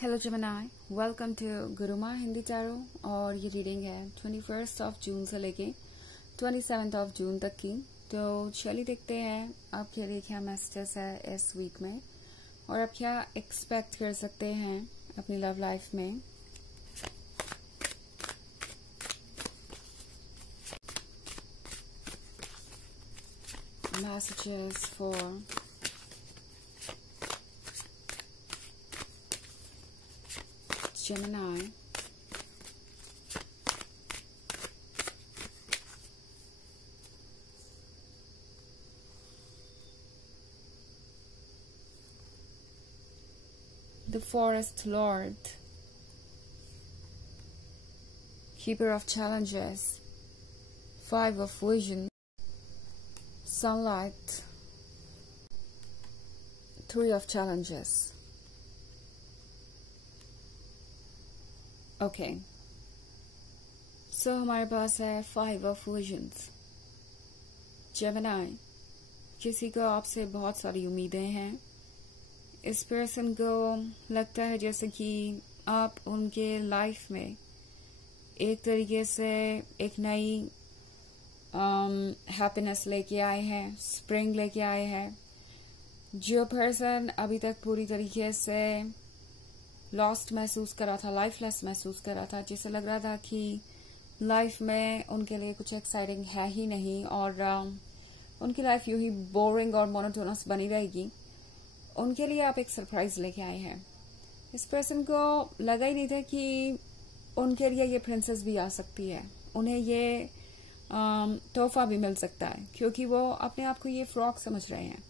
Hello Gemini, welcome to Guruma Hindi tarot. और ये reading है 21 जून से लेके 27 जून तक की। तो चलिए देखते हैं आपके लिए क्या मैसेजेस है इस वीक में और आप क्या एक्सपेक्ट कर सकते हैं अपनी लव लाइफ में। Messages for Gemini, the Forest Lord, Keeper of Challenges, Five of Vision, Sunlight, Three of Challenges. Okay, so हमारे पास है फाइव ऑफ विजन्स। जेमिनी, किसी को आपसे बहुत सारी उम्मीदें हैं। इस पर्सन को लगता है जैसे कि आप उनके लाइफ में एक तरीके से एक नई हैप्पीनेस लेके आए हैं, स्प्रिंग लेके आए हैं। जो पर्सन अभी तक पूरी तरीके से लॉस्ट महसूस कर रहा था, लाइफलेस महसूस कर रहा था, जिसे लग रहा था कि लाइफ में उनके लिए कुछ एक्साइटिंग है ही नहीं और उनकी लाइफ यूं ही बोरिंग और मोनोटोनस बनी रहेगी, उनके लिए आप एक सरप्राइज लेके आए हैं। इस पर्सन को लगा ही नहीं था कि उनके लिए ये प्रिंसेस भी आ सकती है, उन्हें ये तोहफा भी मिल सकता है, क्योंकि वो अपने आप को ये फ्रॉक समझ रहे हैं।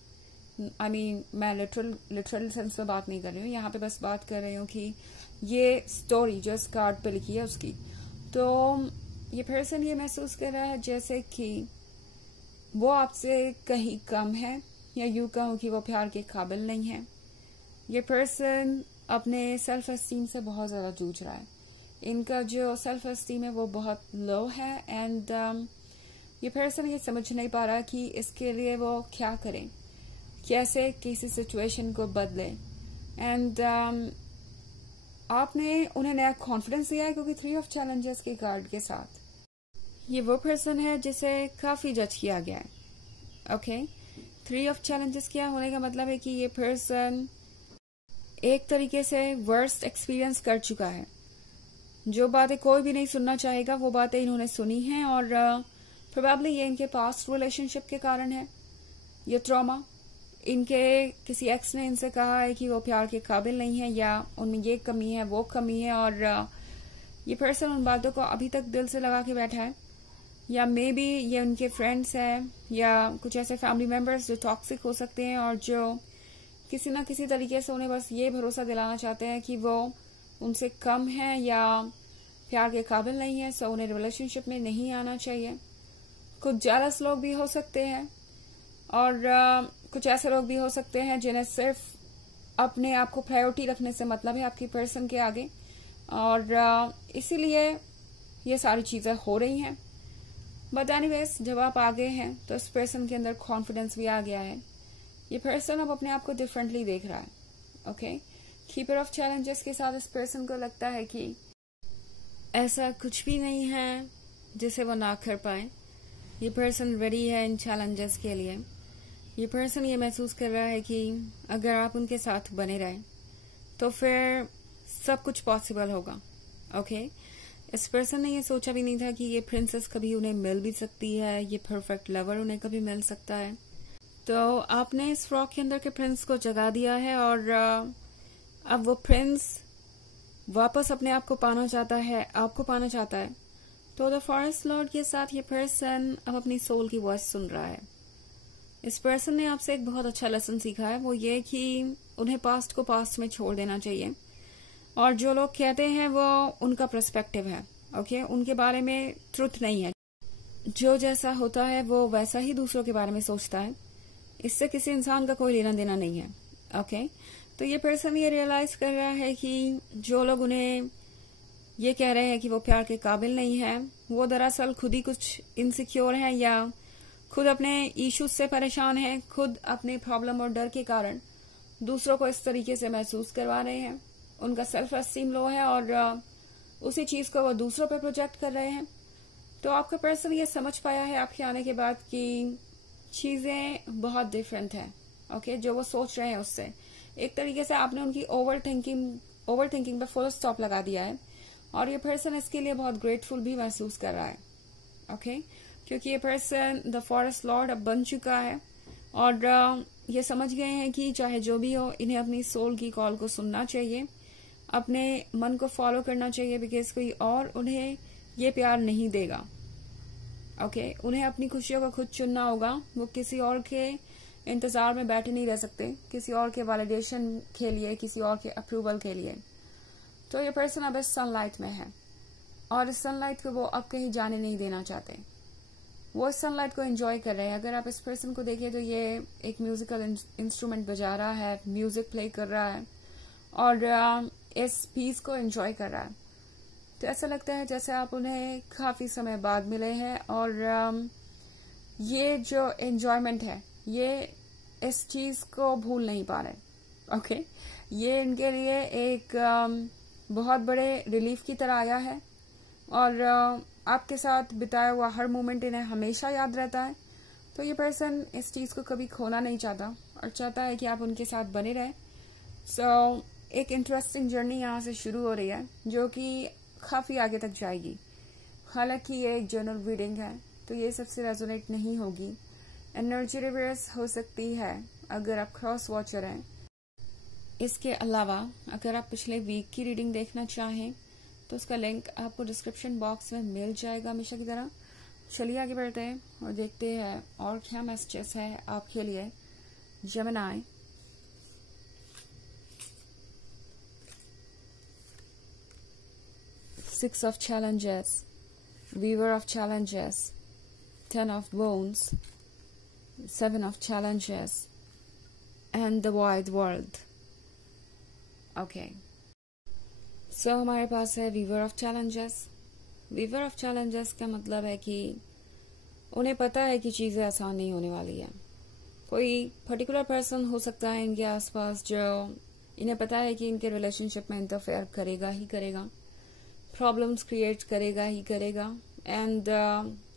मैं लिटरल सेंस में बात नहीं कर रही हूँ, यहाँ पे बस बात कर रही हूँ कि ये स्टोरी जो इस कार्ड पे लिखी है उसकी। तो ये पर्सन ये महसूस कर रहा है जैसे कि वो आपसे कहीं कम है, या यूं कहूँ कि वो प्यार के काबिल नहीं है। ये पर्सन अपने सेल्फ एस्टीम से बहुत ज्यादा जूझ रहा है। इनका जो सेल्फ एस्टीम है वो बहुत लो है एंड ये पर्सन ये समझ नहीं पा रहा कि इसके लिए वो क्या करें, कैसे किसी सिचुएशन को बदले। एंड आपने उन्हें नया कॉन्फिडेंस दिया है, क्योंकि थ्री ऑफ चैलेंजेस के कार्ड के साथ ये वो पर्सन है जिसे काफी जज किया गया है। ओके, थ्री ऑफ चैलेंजेस क्या होने का मतलब है कि ये पर्सन एक तरीके से वर्स्ट एक्सपीरियंस कर चुका है। जो बातें कोई भी नहीं सुनना चाहेगा वो बातें इन्होंने सुनी हैं और प्रोबेबली ये इनके पास्ट रिलेशनशिप के कारण है। ये ट्रॉमा, इनके किसी एक्स ने इनसे कहा है कि वो प्यार के काबिल नहीं है, या उनमें ये कमी है वो कमी है, और ये पर्सन उन बातों को अभी तक दिल से लगा के बैठा है। या मे बी ये उनके फ्रेंड्स हैं या कुछ ऐसे फैमिली मेंबर्स जो टॉक्सिक हो सकते हैं और जो किसी ना किसी तरीके से उन्हें बस ये भरोसा दिलाना चाहते हैं कि वो उनसे कम है या प्यार के काबिल नहीं है, सो उन्हें रिलेशनशिप में नहीं आना चाहिए। कुछ जेलस लोग भी हो सकते हैं और कुछ ऐसे लोग भी हो सकते हैं जिन्हें सिर्फ अपने आप को प्रायोरिटी रखने से मतलब है आपकी पर्सन के आगे, और इसीलिए ये सारी चीजें हो रही हैं। बट एनीवेज, जब आप आगे हैं तो इस पर्सन के अंदर कॉन्फिडेंस भी आ गया है। ये पर्सन अब अपने आप को डिफरेंटली देख रहा है। ओके, कीपर ऑफ चैलेंजेस के साथ इस पर्सन को लगता है कि ऐसा कुछ भी नहीं है जिसे वो ना कर पाए। ये पर्सन रेडी है इन चैलेंजेस के लिए। ये पर्सन ये महसूस कर रहा है कि अगर आप उनके साथ बने रहें तो फिर सब कुछ पॉसिबल होगा। ओके, इस पर्सन ने ये सोचा भी नहीं था कि ये प्रिंसेस कभी उन्हें मिल भी सकती है, ये परफेक्ट लवर उन्हें कभी मिल सकता है। तो आपने इस फ्रॉक के अंदर के प्रिंस को जगा दिया है और अब वो प्रिंस वापस अपने आप को पाना चाहता है, आपको पाना चाहता है। तो द फॉरेस्ट लॉर्ड के साथ ये पर्सन अब अपनी सोल की वॉइस सुन रहा है। इस पर्सन ने आपसे एक बहुत अच्छा लेसन सीखा है, वो ये कि उन्हें पास्ट को पास्ट में छोड़ देना चाहिए, और जो लोग कहते हैं वो उनका पर्सपेक्टिव है। ओके, उनके बारे में ट्रुथ नहीं है। जो जैसा होता है वो वैसा ही दूसरों के बारे में सोचता है, इससे किसी इंसान का कोई लेना देना नहीं है। ओके, तो ये पर्सन ये रियलाइज कर रहा है कि जो लोग उन्हें ये कह रहे हैं कि वो प्यार के काबिल नहीं है, वो दरअसल खुद ही कुछ इनसिक्योर है या खुद अपने इश्यूज से परेशान है, खुद अपने प्रॉब्लम और डर के कारण दूसरों को इस तरीके से महसूस करवा रहे हैं। उनका सेल्फ एस्टीम लो है और उसी चीज को वो दूसरों पे प्रोजेक्ट कर रहे हैं। तो आपका पर्सन ये समझ पाया है आपके आने के बाद कि चीजें बहुत डिफरेंट है। ओके, जो वो सोच रहे हैं उससे एक तरीके से आपने उनकी ओवर थिंकिंग पे फुल स्टॉप लगा दिया है और ये पर्सन इसके लिए बहुत ग्रेटफुल भी महसूस कर रहा है। ओके, क्योंकि ये पर्सन द फॉरेस्ट लॉर्ड अब बन चुका है और ये समझ गए हैं कि चाहे जो भी हो इन्हें अपनी सोल की कॉल को सुनना चाहिए, अपने मन को फॉलो करना चाहिए, बिकॉज कोई और उन्हें ये प्यार नहीं देगा। ओके, उन्हें अपनी खुशियों को खुद चुनना होगा। वो किसी और के इंतजार में बैठे नहीं रह सकते, किसी और के वैलिडेशन के लिए, किसी और के अप्रूवल के लिए। तो ये पर्सन अब इस सनलाइट में है और इस सनलाइट को वो अब कहीं जाने नहीं देना चाहते। वो इस सनलाइट को एंजॉय कर रहे हैं। अगर आप इस पर्सन को देखिए तो ये एक म्यूजिकल इंस्ट्रूमेंट बजा रहा है, म्यूजिक प्ले कर रहा है और इस पीस को एंजॉय कर रहा है। तो ऐसा लगता है जैसे आप उन्हें काफी समय बाद मिले हैं और ये जो एंजॉयमेंट है ये इस चीज को भूल नहीं पा रहे। ओके, ये इनके लिए एक बहुत बड़े रिलीफ की तरह आया है और आपके साथ बिताया हुआ हर मोमेंट इन्हें हमेशा याद रहता है। तो ये पर्सन इस चीज को कभी खोना नहीं चाहता और चाहता है कि आप उनके साथ बने रहें। सो एक इंटरेस्टिंग जर्नी यहाँ से शुरू हो रही है जो कि काफी आगे तक जाएगी। हालांकि ये एक जनरल रीडिंग है तो ये सबसे रेजोनेट नहीं होगी। एनर्जी रिवर्स हो सकती है अगर आप क्रॉस वॉचर हैं। इसके अलावा अगर आप पिछले वीक की रीडिंग देखना चाहें तो उसका लिंक आपको डिस्क्रिप्शन बॉक्स में मिल जाएगा हमेशा की तरह। चलिए आगे बढ़ते हैं और देखते हैं और क्या मैसेजेस है आपके लिए Gemini. Six of Challenges, Weaver of Challenges, Ten of Wands, Seven of Challenges, and the Wide World. Okay. So हमारे पास है Weaver of Challenges. Weaver of Challenges का मतलब है कि उन्हें पता है कि चीजें आसान नहीं होने वाली है। कोई पर्टिकुलर पर्सन हो सकता है इनके आसपास जो इन्हें पता है कि इनके रिलेशनशिप में इंटरफेयर करेगा ही करेगा, प्रॉब्लम्स क्रिएट करेगा ही करेगा एंड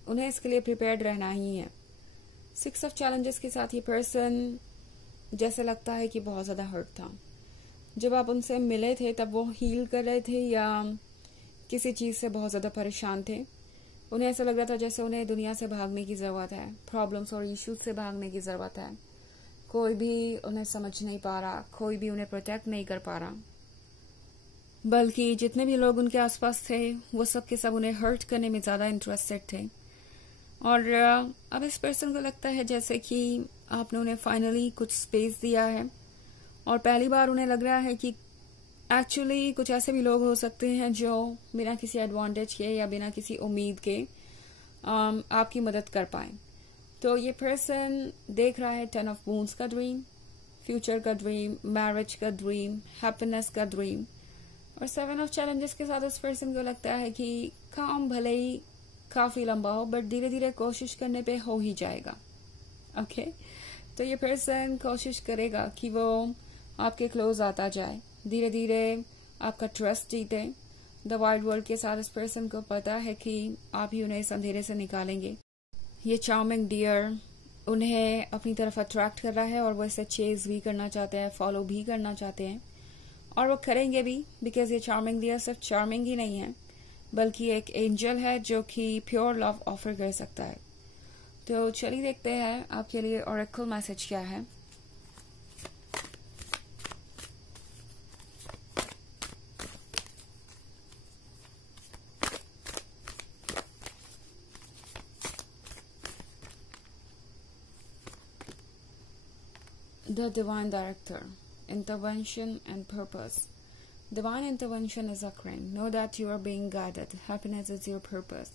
उन्हें इसके लिए प्रिपेयर्ड रहना ही है। सिक्स ऑफ चैलेंजेस के साथ ये पर्सन जैसे लगता है कि बहुत ज्यादा हर्ट था। जब आप उनसे मिले थे तब वो हील कर रहे थे या किसी चीज से बहुत ज्यादा परेशान थे। उन्हें ऐसा लग रहा था जैसे उन्हें दुनिया से भागने की जरूरत है, प्रॉब्लम्स और इश्यूज से भागने की जरूरत है। कोई भी उन्हें समझ नहीं पा रहा, कोई भी उन्हें प्रोटेक्ट नहीं कर पा रहा, बल्कि जितने भी लोग उनके आसपास थे वो सब के सब उन्हें हर्ट करने में ज्यादा इंटरेस्टेड थे। और अब इस पर्सन को लगता है जैसे कि आपने उन्हें फाइनली कुछ स्पेस दिया है और पहली बार उन्हें लग रहा है कि एक्चुअली कुछ ऐसे भी लोग हो सकते हैं जो बिना किसी एडवांटेज के या बिना किसी उम्मीद के आपकी मदद कर पाए। तो ये पर्सन देख रहा है 10 ऑफ वूंड्स का ड्रीम, फ्यूचर का ड्रीम, मैरिज का ड्रीम, हैप्पीनेस का ड्रीम और 7 ऑफ चैलेंजेस के साथ इस पर्सन को लगता है कि काम भले ही काफी लंबा हो बट धीरे धीरे कोशिश करने पे हो ही जाएगा। ओके, तो ये पर्सन कोशिश करेगा कि वो आपके क्लोज आता जाए, धीरे धीरे आपका ट्रस्ट जीते। द वाइड वर्ल्ड के साथ इस पर्सन को पता है कि आप ही उन्हें इस अंधेरे से निकालेंगे। ये चार्मिंग डियर उन्हें अपनी तरफ अट्रैक्ट कर रहा है और वो इसे चेज भी करना चाहते हैं, फॉलो भी करना चाहते हैं और वो करेंगे भी, बिकॉज ये चार्मिंग डियर सिर्फ चार्मिंग ही नहीं है बल्कि एक एंजल है जो कि प्योर लव ऑफर कर सकता है। तो चलिए देखते हैं आपके लिए ऑरेकल मैसेज क्या है। The Divine Director, Intervention and Purpose. Divine intervention is occurring. Know that you are being guided. Happiness is your purpose.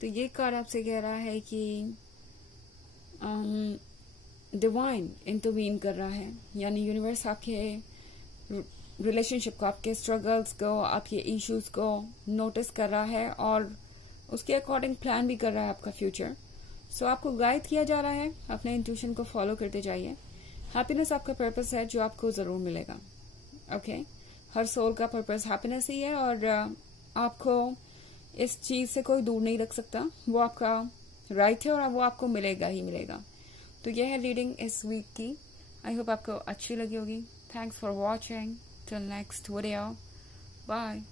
तो ये कार्ड आपसे कह रहा है कि डिवाइन इंटरवीन कर रहा है, यानी यूनिवर्स आपके रिलेशनशिप को, आपके स्ट्रगल्स को, आपके इश्यूज को नोटिस कर रहा है और उसके अकॉर्डिंग प्लान भी कर रहा है आपका फ्यूचर। सो आपको गाइड किया जा रहा है, अपने इंट्यूशन को फॉलो करते जाइए। हैप्पीनेस आपका पर्पस है जो आपको जरूर मिलेगा। ओके, हर सोल का पर्पस हैप्पीनेस ही है, और आपको इस चीज से कोई दूर नहीं रख सकता। वो आपका राइट है और वो आपको मिलेगा ही मिलेगा। तो यह है रीडिंग इस वीक की। आई होप आपको अच्छी लगी होगी। Thanks for watching. Till next video, bye.